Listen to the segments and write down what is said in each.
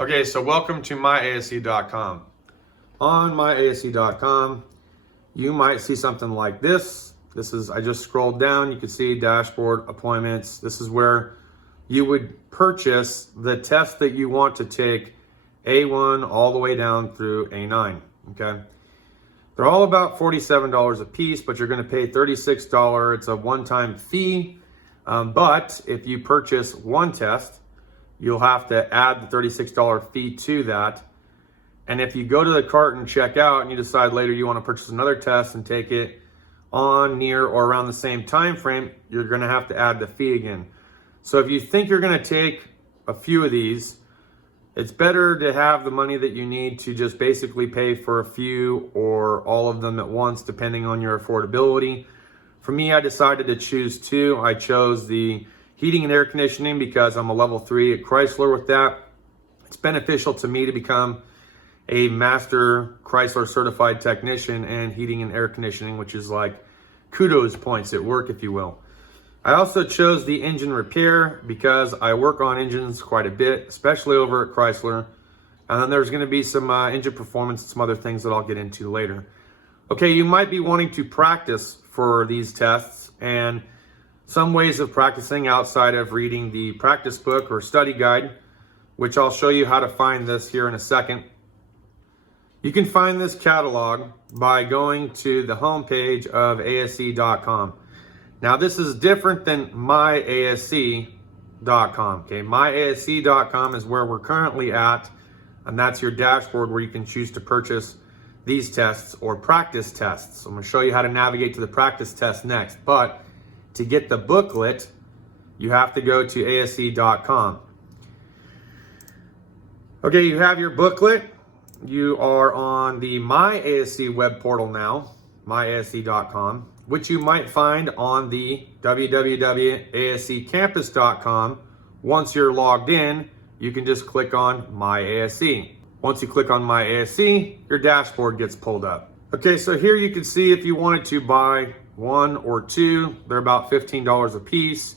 Okay, so welcome to myase.com. On myase.com, you might see something like this. I just scrolled down, you can see dashboard, appointments. This is where you would purchase the test that you want to take, A1 all the way down through A9, okay? They're all about $47 a piece, but you're gonna pay $36. It's a one-time fee, but if you purchase one test, you'll have to add the $36 fee to that. And if you go to the cart and check out and you decide later you want to purchase another test and take it on, near, or around the same time frame, you're going to have to add the fee again. So if you think you're going to take a few of these, it's better to have the money that you need to just basically pay for a few or all of them at once, depending on your affordability. For me, I decided to choose two. I chose the heating and air conditioning because I'm a level 3 at Chrysler with that. It's beneficial to me to become a master Chrysler certified technician in heating and air conditioning, which is like kudos points at work, if you will. I also chose the engine repair because I work on engines quite a bit, especially over at Chrysler. And then there's going to be some engine performance and some other things that I'll get into later. Okay, you might be wanting to practice for these tests, and some ways of practicing outside of reading the practice book or study guide, which I'll show you how to find this here in a second. You can find this catalog by going to the homepage of ASE.com. Now this is different than myase.com. Okay, myase.com is where we're currently at, and that's your dashboard where you can choose to purchase these tests or practice tests. I'm going to show you how to navigate to the practice test next, but to get the booklet, you have to go to ASE.com. Okay, you have your booklet. You are on the My ASE web portal now, myase.com, which you might find on the www.asecampus.com. Once you're logged in, you can just click on My ASE. Once you click on My ASE, your dashboard gets pulled up. Okay, so here you can see if you wanted to buy one or two, they're about $15 a piece.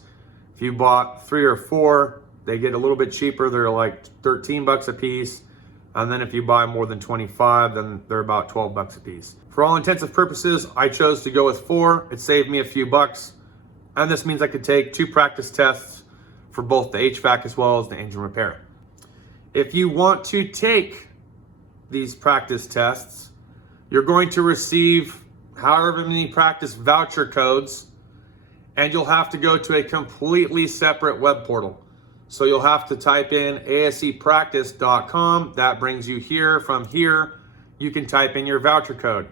If you bought 3 or 4, they get a little bit cheaper. They're like 13 bucks a piece. And then if you buy more than 25, then they're about 12 bucks a piece. For all intents and purposes, I chose to go with 4. It saved me a few bucks. And this means I could take 2 practice tests for both the HVAC as well as the engine repair. If you want to take these practice tests, you're going to receive however many practice voucher codes, and you'll have to go to a completely separate web portal. So you'll have to type in asepractice.com. That brings you here. From here, you can type in your voucher code.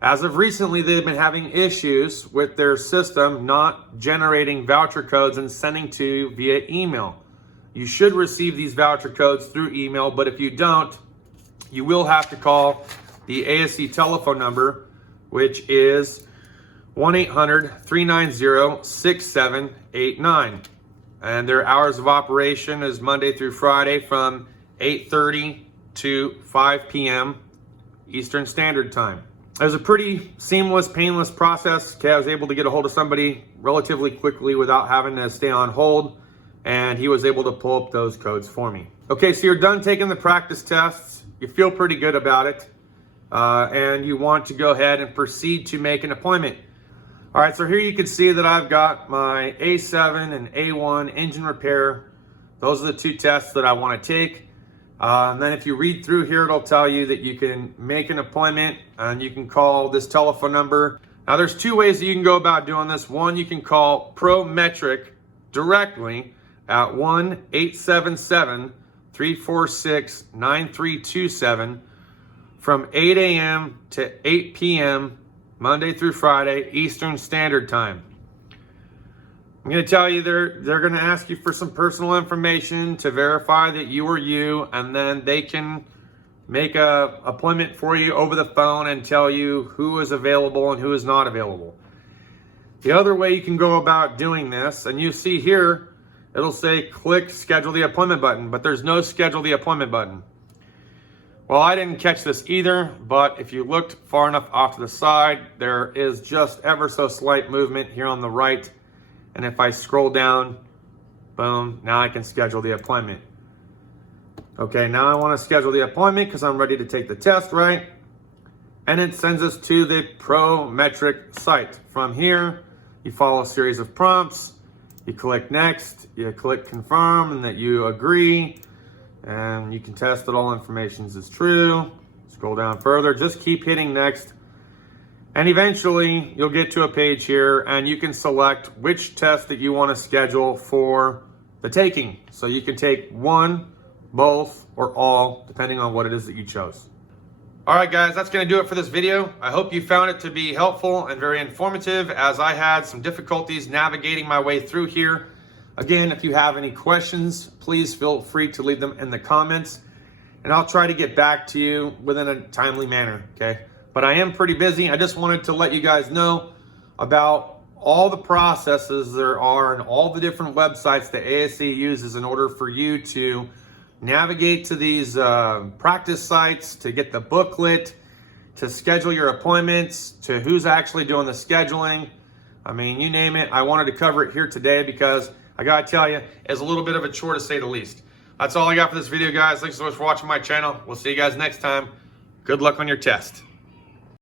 As of recently, they've been having issues with their system not generating voucher codes and sending to you via email. You should receive these voucher codes through email, but if you don't, you will have to call the ASE telephone number, which is 1-800-390-6789. And their hours of operation is Monday through Friday from 8:30 to 5 p.m. Eastern Standard Time. It was a pretty seamless, painless process. Okay, I was able to get a hold of somebody relatively quickly without having to stay on hold, and he was able to pull up those codes for me. Okay, so you're done taking the practice tests. You feel pretty good about it. And you want to go ahead and proceed to make an appointment. All right, so here you can see that I've got my A7 and A1 engine repair. Those are the 2 tests that I want to take. And then if you read through here, it'll tell you that you can make an appointment and you can call this telephone number. Now there's 2 ways that you can go about doing this. One, you can call Prometric directly at 1-877-346-9327 from 8 a.m. to 8 p.m. Monday through Friday, Eastern Standard Time. I'm going to tell you they're going to ask you for some personal information to verify that you are you, and then they can make an appointment for you over the phone and tell you who is available and who is not available. The other way you can go about doing this, and you see here, it'll say click schedule the appointment button, but there's no schedule the appointment button. Well, I didn't catch this either, but if you looked far enough off to the side, there is just ever so slight movement here on the right. And if I scroll down, boom, now I can schedule the appointment. Okay, now I want to schedule the appointment because I'm ready to take the test, right? And it sends us to the Prometric site. From here, you follow a series of prompts. You click next, you click confirm, and that you agree. And you can test that all information is true. Scroll down further, just keep hitting next. And eventually you'll get to a page here and you can select which test that you want to schedule for the taking. So you can take one, both, or all, depending on what it is that you chose. All right, guys, that's going to do it for this video. I hope you found it to be helpful and very informative, as I had some difficulties navigating my way through here. Again, if you have any questions, please feel free to leave them in the comments, and I'll try to get back to you within a timely manner, okay? But I am pretty busy. I just wanted to let you guys know about all the processes there are and all the different websites that ASE uses in order for you to navigate to these practice sites, to get the booklet, to schedule your appointments, to who's actually doing the scheduling. I mean, you name it. I wanted to cover it here today because I gotta tell you, it's a little bit of a chore to say the least. That's all I got for this video, guys. Thanks so much for watching my channel. We'll see you guys next time. Good luck on your test.